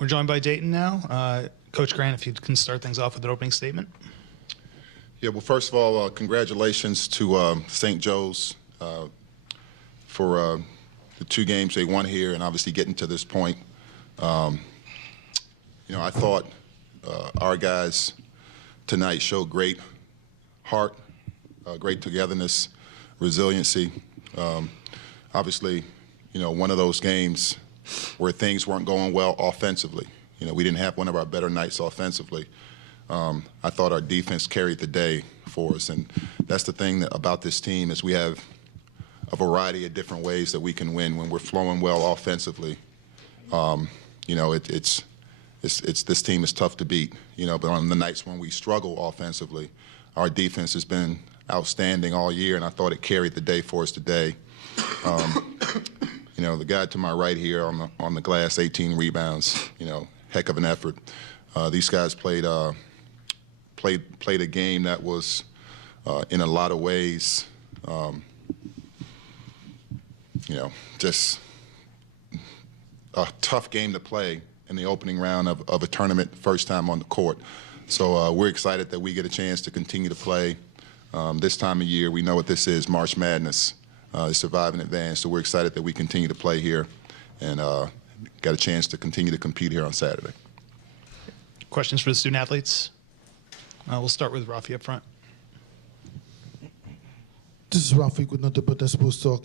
We're joined by Dayton now. Coach Grant, if you can start things off with an opening statement. Yeah, well, first of all, congratulations to St. Joe's for the 2 games they won here and obviously getting to this point. I thought our guys tonight showed great heart, great togetherness, resiliency. Obviously, one of those games where things weren't going well offensively. We didn't have one of our better nights offensively. I thought our defense carried the day for us, and that's the thing about this team is we have a variety of different ways that we can win when we're flowing well offensively. It's this team is tough to beat, but on the nights when we struggle offensively, our defense has been outstanding all year, and I thought it carried the day for us today. The guy to my right here on the glass, 18 rebounds, heck of an effort. These guys played a game that was, in a lot of ways, just a tough game to play in the opening round of a tournament, first time on the court. So we're excited that we get a chance to continue to play this time of year. We know what this is, March Madness. Survive in advance, so we're excited that we continue to play here and got a chance to continue to compete here on Saturday. Questions for the student athletes? We'll start with Rafi up front. This is Rafi with Nothing But That Sports Talk.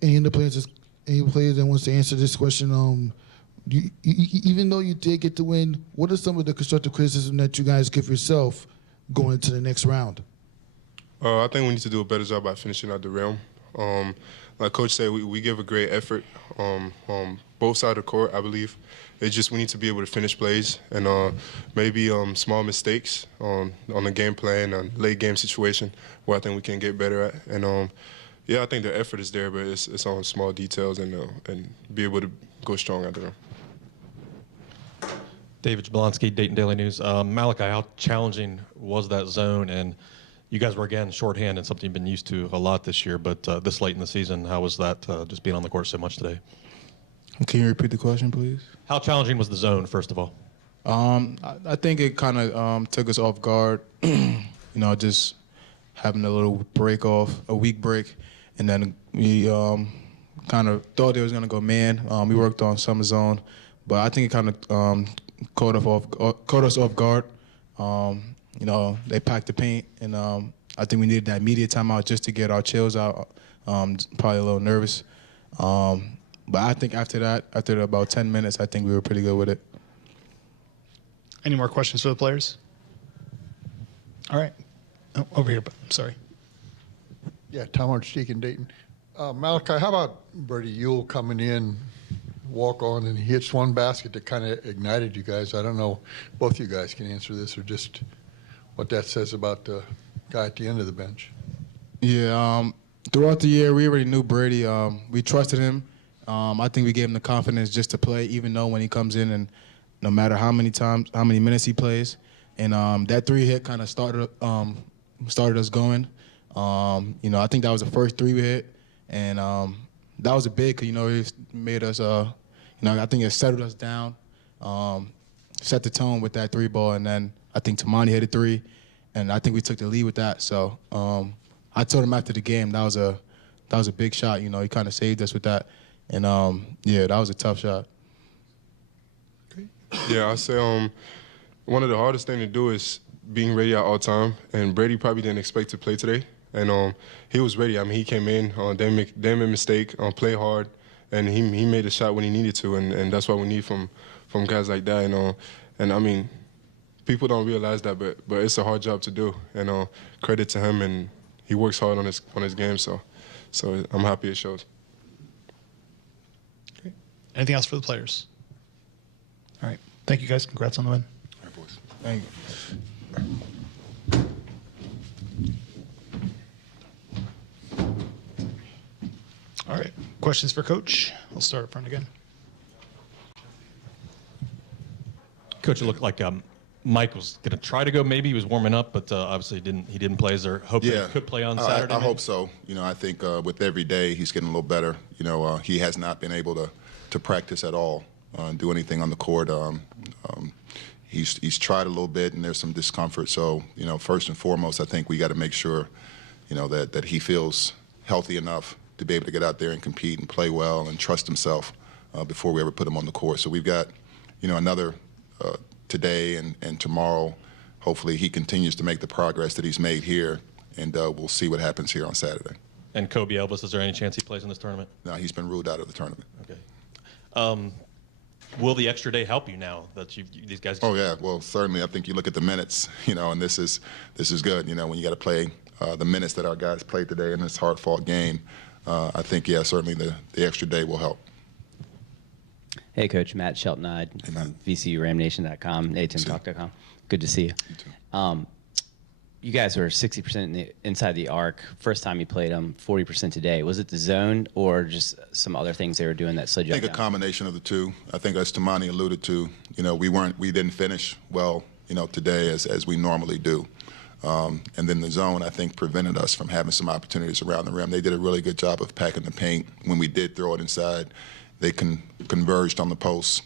Any player that wants to answer this question, even though you did get the win, what are some of the constructive criticism that you guys give yourself going into the next round? I think we need to do a better job by finishing out the rim. Like Coach said, we give a great effort on both sides of the court, I believe. It's just we need to be able to finish plays and maybe small mistakes on the game plan and late game situation where I think we can get better at. And yeah, I think the effort is there, but it's on small details and be able to go strong out there. David Jablonski, Dayton Daily News. Malachi, how challenging was that zone? And you guys were, again, shorthand and something you've been used to a lot this year, but this late in the season, how was that just being on the court so much today? Can you repeat the question, please? How challenging was the zone, first of all? I think it kind of took us off guard, just having a little break off, a week break, and then we kind of thought they was going to go man. We worked on summer zone, but I think it kind of caught us off guard. They packed the paint, and I think we needed that immediate timeout just to get our chills out. Probably a little nervous. But I think after that, after about 10 minutes, I think we were pretty good with it. Any more questions for the players? All right. Oh, over here, sorry. Yeah, Tom Archdeek in Dayton. Malachi, how about Brady Ewell coming in, walk on, and he hits one basket that kind of ignited you guys? I don't know, both you guys can answer this or just what that says about the guy at the end of the bench. Yeah, throughout the year, we already knew Brady. We trusted him. I think we gave him the confidence just to play, even though when he comes in and no matter how many minutes he plays. And that 3 hit kind of started us going. I think that was the first 3 we hit. And that was a big, because, he made us, I think it settled us down, set the tone with that 3 ball. And then I think Tamani hit a 3, and I think we took the lead with that. So I told him after the game that was a big shot. He kind of saved us with that. And, yeah, that was a tough shot. Yeah, I say one of the hardest things to do is being ready at all time. And Brady probably didn't expect to play today. And he was ready. I mean, he came in, didn't make a mistake, play hard, and he made a shot when he needed to. And that's what we need from guys like that. And I mean, people don't realize that, but it's a hard job to do. And credit to him, and he works hard on his game. So I'm happy it shows. Okay. Anything else for the players? All right. Thank you, guys. Congrats on the win. All right, boys. Thank you. All right. Questions for Coach? We'll start up front again. Coach, it looked like Mike was going to try to go. Maybe he was warming up, but obviously he didn't play. Is there hope that he could play on Saturday? I hope so. I think with every day he's getting a little better. He has not been able to practice at all and do anything on the court. He's tried a little bit, and there's some discomfort. So, first and foremost, I think we got to make sure, that he feels healthy enough to be able to get out there and compete and play well and trust himself before we ever put him on the court. So we've got, another today and tomorrow. Hopefully he continues to make the progress that he's made here, and we'll see what happens here on Saturday. And Kobe Elvis, is there any chance he plays in this tournament? No, he's been ruled out of the tournament. Okay. Will the extra day help you now that these guys? Oh yeah, well certainly. I think you look at the minutes, and this is good. When you got to play the minutes that our guys played today in this hard-fought game, I think certainly the extra day will help. Hey, Coach, Matt Shelton, VCURamNation.com, ATMTalk.com. Good to see you. You too. You guys were 60% inside the arc. First time you played them, 40% today. Was it the zone or just some other things they were doing that slid you I think down? a combination of the two. I think, as Tamani alluded to, we didn't finish well, today as we normally do. And then the zone, I think, prevented us from having some opportunities around the rim. They did a really good job of packing the paint. When we did throw it inside, they converged on the post.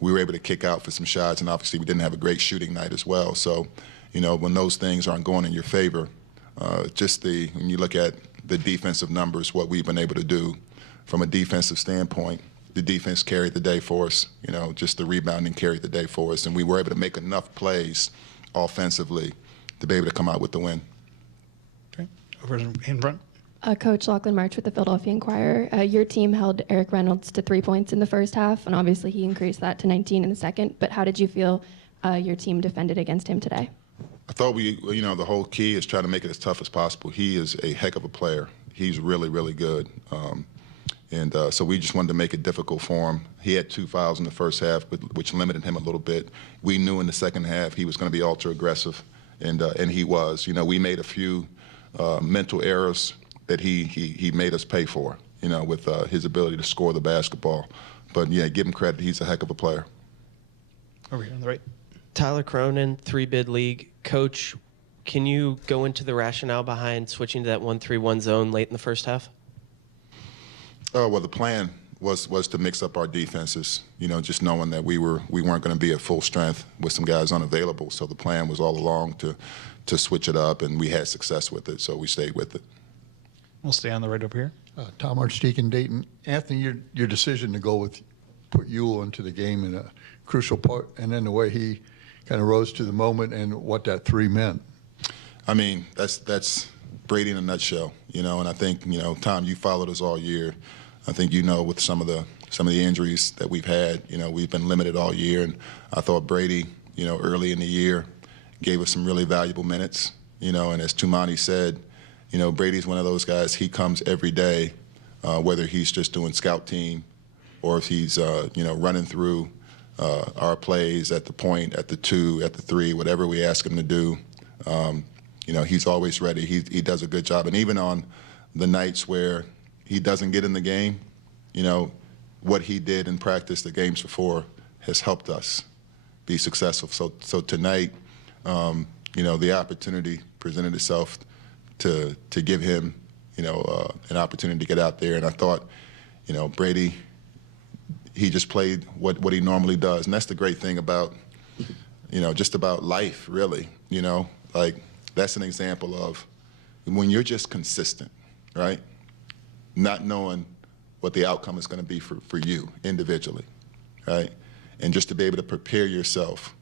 We were able to kick out for some shots, and obviously we didn't have a great shooting night as well. So, when those things aren't going in your favor, when you look at the defensive numbers, what we've been able to do from a defensive standpoint, the defense carried the day for us. Just the rebounding carried the day for us, and we were able to make enough plays offensively to be able to come out with the win. Okay. Over in front. Coach Lachlan March with the Philadelphia Inquirer. Your team held Eric Reynolds to 3 points in the first half, and obviously he increased that to 19 in the second. But how did you feel your team defended against him today? I thought the whole key is trying to make it as tough as possible. He is a heck of a player. He's really, really good. So we just wanted to make it difficult for him. He had 2 fouls in the first half, which limited him a little bit. We knew in the second half he was going to be ultra aggressive, and he was. We made a few mental errors that he made us pay for, with his ability to score the basketball. But yeah, give him credit. He's a heck of a player. Over here on the right. Tyler Cronin, 3-bid league. Coach, can you go into the rationale behind switching to that 1-3-1 zone late in the first half? Well, the plan was to mix up our defenses, just knowing that we weren't going to be at full strength with some guys unavailable. So the plan was all along to switch it up, and we had success with it, so we stayed with it. We'll stay on the right over here. Tom Archdeacon, Dayton. Anthony, your decision to put Ewell into the game in a crucial part, and then the way he kind of rose to the moment and what that 3 meant. I mean, that's Brady in a nutshell, and I think, Tom, you followed us all year. I think with some of the injuries that we've had, we've been limited all year, and I thought Brady, early in the year gave us some really valuable minutes, and as Tumani said, Brady's one of those guys, he comes every day, whether he's just doing scout team or if he's, running through our plays at the point, at the 2, at the 3, whatever we ask him to do. He's always ready. He does a good job. And even on the nights where he doesn't get in the game, what he did in practice the games before has helped us be successful. So tonight, the opportunity presented itself to give him, an opportunity to get out there. And I thought, Brady, he just played what he normally does. And that's the great thing about, just about life, really. That's an example of when you're just consistent, right? Not knowing what the outcome is going to be for you individually, right? And just to be able to prepare yourself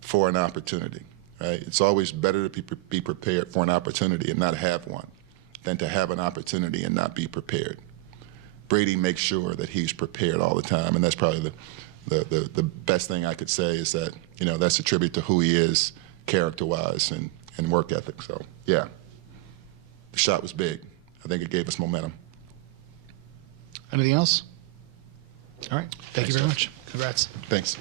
for an opportunity, right? It's always better to be prepared for an opportunity and not have one than to have an opportunity and not be prepared. Brady makes sure that he's prepared all the time, and that's probably the best thing I could say is that, that's a tribute to who he is character-wise and work ethic. So, yeah, the shot was big. I think it gave us momentum. Anything else? All right. Thank Thanks, you very Jeff. much. Congrats. Thanks.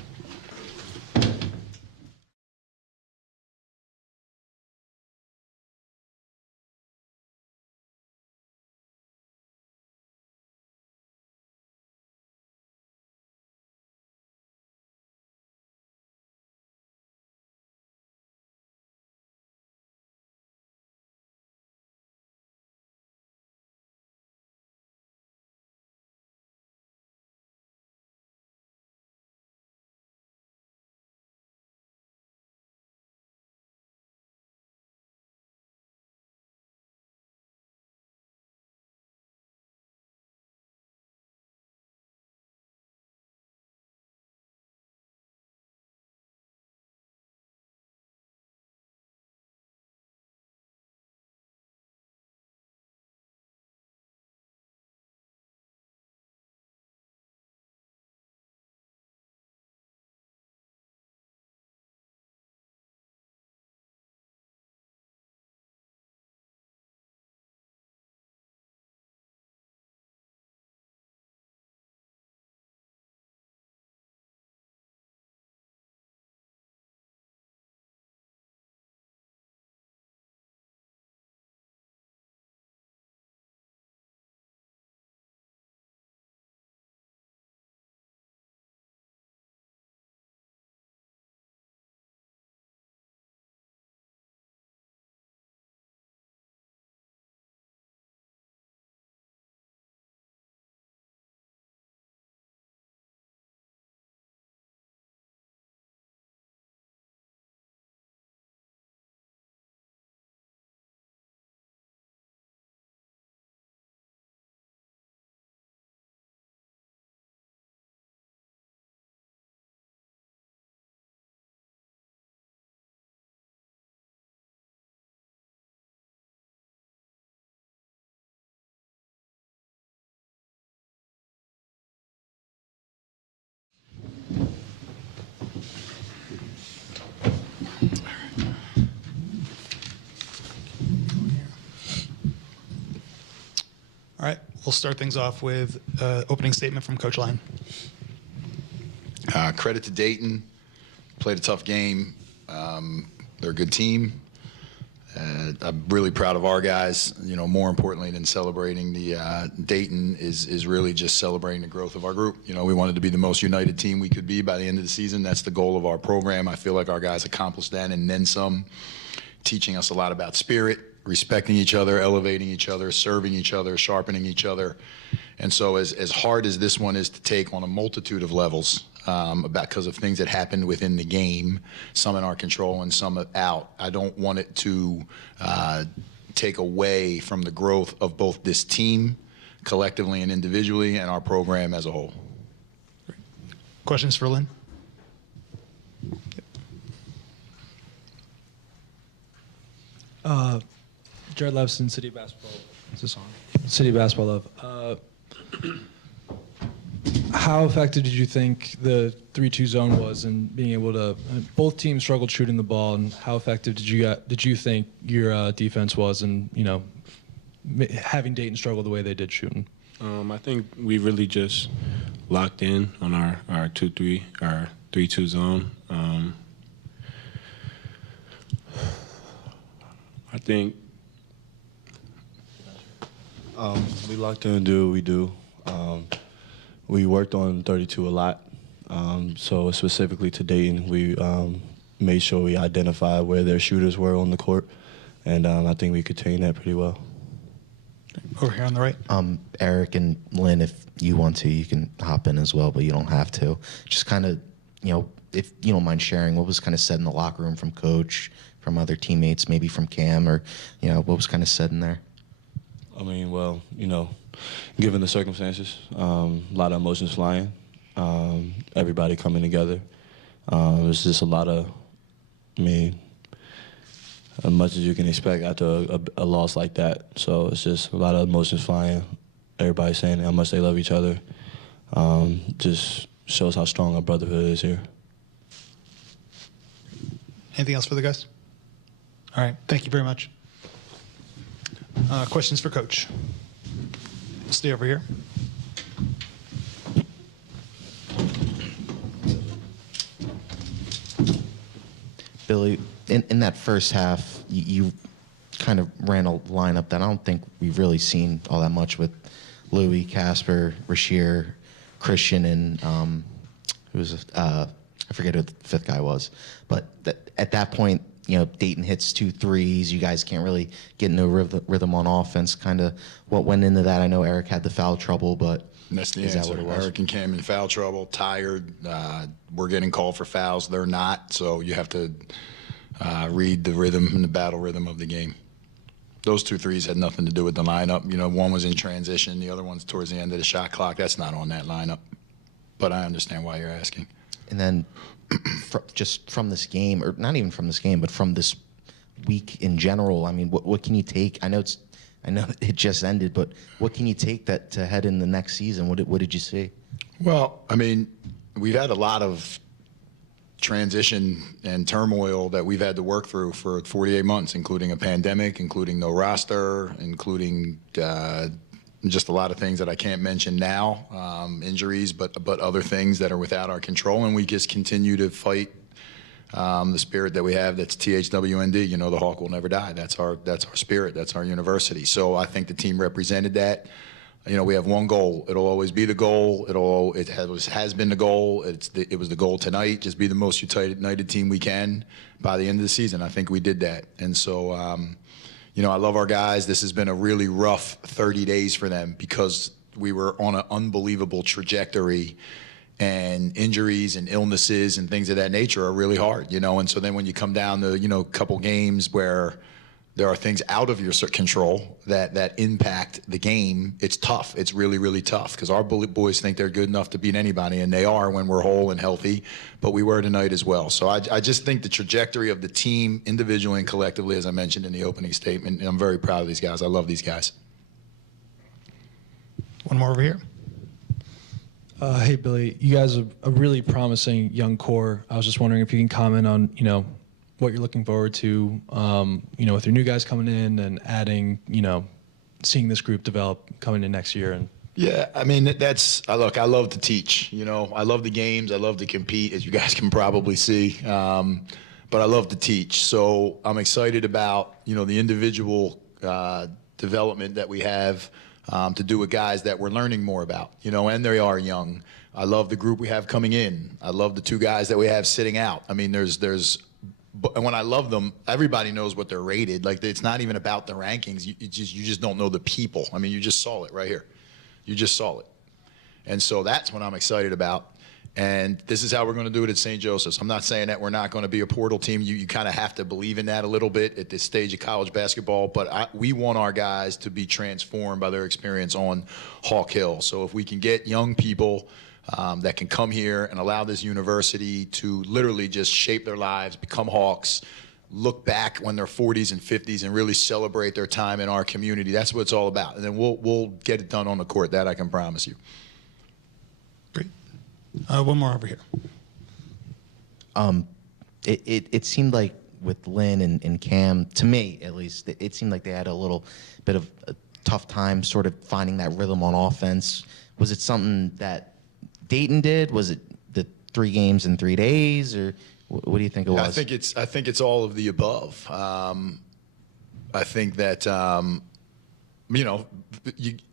We'll start things off with opening statement from Coach Lyon. Credit to Dayton. Played a tough game. They're a good team. I'm really proud of our guys. More importantly than celebrating the Dayton is really just celebrating the growth of our group. We wanted to be the most united team we could be by the end of the season. That's the goal of our program. I feel like our guys accomplished that and then some, teaching us a lot about spirit, respecting each other, elevating each other, serving each other, sharpening each other. And so as hard as this one is to take on a multitude of levels, because of things that happened within the game, some in our control and some out, I don't want it to take away from the growth of both this team collectively and individually and our program as a whole. Questions for Lynn? Jared Levson, City Basketball. Is this on? City Basketball Love. How effective did you think the 3-2 zone was in being able to? Both teams struggled shooting the ball, and how effective did you think your defense was in having Dayton struggle the way they did shooting? I think we really just locked in on our 2-3, our 3-2 zone. I think we locked in and do what we do. We worked on 32 a lot. So specifically to Dayton, we made sure we identified where their shooters were on the court, and I think we contained that pretty well. Over here on the right. Eric and Lynn, if you want to, you can hop in as well, but you don't have to. Just kind of, if you don't mind sharing, what was kind of said in the locker room from Coach, from other teammates, maybe from Cam, or, what was kind of said in there? I mean, well, given the circumstances, a lot of emotions flying, everybody coming together. It was just a lot of, as much as you can expect after a loss like that. So it's just a lot of emotions flying, everybody saying how much they love each other. Just shows how strong our brotherhood is here. Anything else for the guys? All right, thank you very much. Questions for Coach? Stay over here. Billy, in that first half, you kind of ran a lineup that I don't think we've really seen all that much with Louis, Casper, Rasheer, Christian, and who was I forget who the fifth guy was. But at that point, Dayton hits 2 threes. You guys can't really get into a rhythm on offense. Kind of what went into that. I know Eric had the foul trouble, but And that's the is answer. that what it was? Eric and Cam in foul trouble, tired. We're getting called for fouls. They're not. So you have to read the rhythm and the battle rhythm of the game. Those 2 threes had nothing to do with the lineup. One was in transition. The other one's towards the end of the shot clock. That's not on that lineup. But I understand why you're asking. And then just from this game, or not even from this game, but from this week in general, I mean, what can you take? I know it just ended, but what can you take that to head in the next season? What did you see? Well, I mean, we've had a lot of transition and turmoil that we've had to work through for 48 months, including a pandemic, including no roster, including just a lot of things that I can't mention now, injuries, but other things that are without our control. And we just continue to fight the spirit that we have. That's THWND. The Hawk will never die. That's our spirit. That's our university. So I think the team represented that. We have one goal. It'll always be the goal. It has been the goal. It was the goal tonight. Just be the most united team we can by the end of the season. I think we did that. And so, I love our guys. This has been a really rough 30 days for them because we were on an unbelievable trajectory, and injuries and illnesses and things of that nature are really hard, And so then when you come down to, a couple games where there are things out of your control that impact the game, it's tough. It's really, really tough because our boys think they're good enough to beat anybody, and they are when we're whole and healthy, but we were tonight as well. So I just think the trajectory of the team, individually and collectively, as I mentioned in the opening statement, and I'm very proud of these guys. I love these guys. One more over here. Hey, Billy, you guys are a really promising young core. I was just wondering if you can comment on, what you're looking forward to, with your new guys coming in and adding, seeing this group develop coming in next year? And Yeah, I mean, look, I love to teach. I love the games. I love to compete, as you guys can probably see. But I love to teach. So I'm excited about, the individual development that we have to do with guys that we're learning more about, and they are young. I love the group we have coming in. I love the 2 guys that we have sitting out. I mean, and when I love them, everybody knows what they're rated. Like, it's not even about the rankings. You just don't know the people. I mean, you just saw it right here. You just saw it. And so that's what I'm excited about. And this is how we're going to do it at St. Joseph's. I'm not saying that we're not going to be a portal team. You kind of have to believe in that a little bit at this stage of college basketball. But we want our guys to be transformed by their experience on Hawk Hill. So if we can get young people that can come here and allow this university to literally just shape their lives, become Hawks, look back when they're 40s and 50s and really celebrate their time in our community. That's what it's all about. And then we'll get it done on the court. That I can promise you. Great. One more over here. It seemed like with Lynn and Cam, to me at least, it seemed like they had a little bit of a tough time sort of finding that rhythm on offense. Was it something that Dayton did? Was it the 3 games in 3 days, or what do you think it was? I think it's all of the above. I think that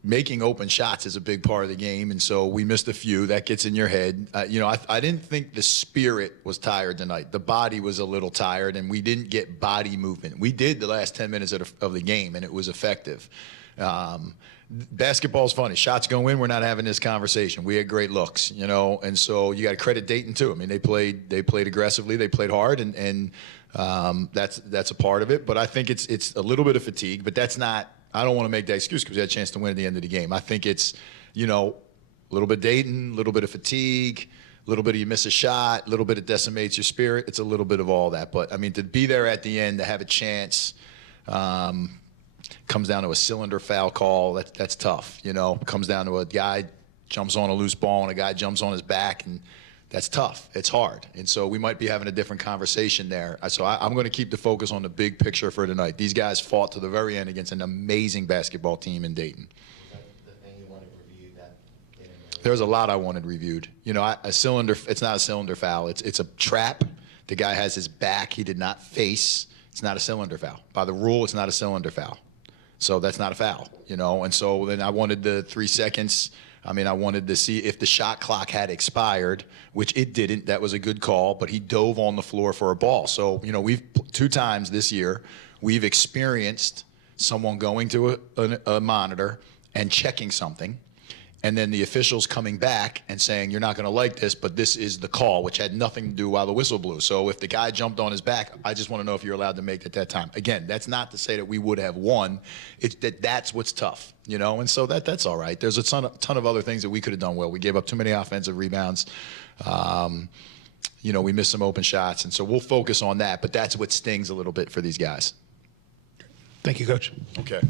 making open shots is a big part of the game, and so we missed a few. That gets in your head. I didn't think the spirit was tired tonight. The body was a little tired, and we didn't get body movement. We did the last 10 minutes of the game, and it was effective. Basketball's funny. Shots go in, we're not having this conversation. We had great looks, and so you got to credit Dayton too. I mean, they played aggressively, they played hard, and that's a part of it. But I think it's a little bit of fatigue, but that's not. I don't want to make that excuse because we had a chance to win at the end of the game. I think it's, a little bit Dayton, a little bit of fatigue, a little bit of you miss a shot, a little bit of decimates your spirit. It's a little bit of all that. But I mean, to be there at the end, to have a chance. Comes down to a cylinder foul call. That's tough. Comes down to a guy jumps on a loose ball and a guy jumps on his back, and that's tough. It's hard. And so we might be having a different conversation there. So I'm going to keep the focus on the big picture for tonight. These guys fought to the very end against an amazing basketball team in Dayton. The thing you wanted reviewed that There's a lot I wanted reviewed. A cylinder. It's not a cylinder foul. It's a trap. The guy has his back. He did not face. It's not a cylinder foul. By the rule, it's not a cylinder foul. So that's not a foul, And so then I wanted the 3 seconds. I mean, I wanted to see if the shot clock had expired, which it didn't. That was a good call, but he dove on the floor for a ball. So, we've 2 times this year, we've experienced someone going to a monitor and checking something, and then the officials coming back and saying, you're not going to like this, but this is the call, which had nothing to do while the whistle blew. So if the guy jumped on his back, I just want to know if you're allowed to make it at that time. Again, that's not to say that we would have won. It's that's what's tough, and so that's all right. There's a ton of other things that we could have done well. We gave up too many offensive rebounds. We missed some open shots, and so we'll focus on that, but that's what stings a little bit for these guys. Thank you, Coach. Okay.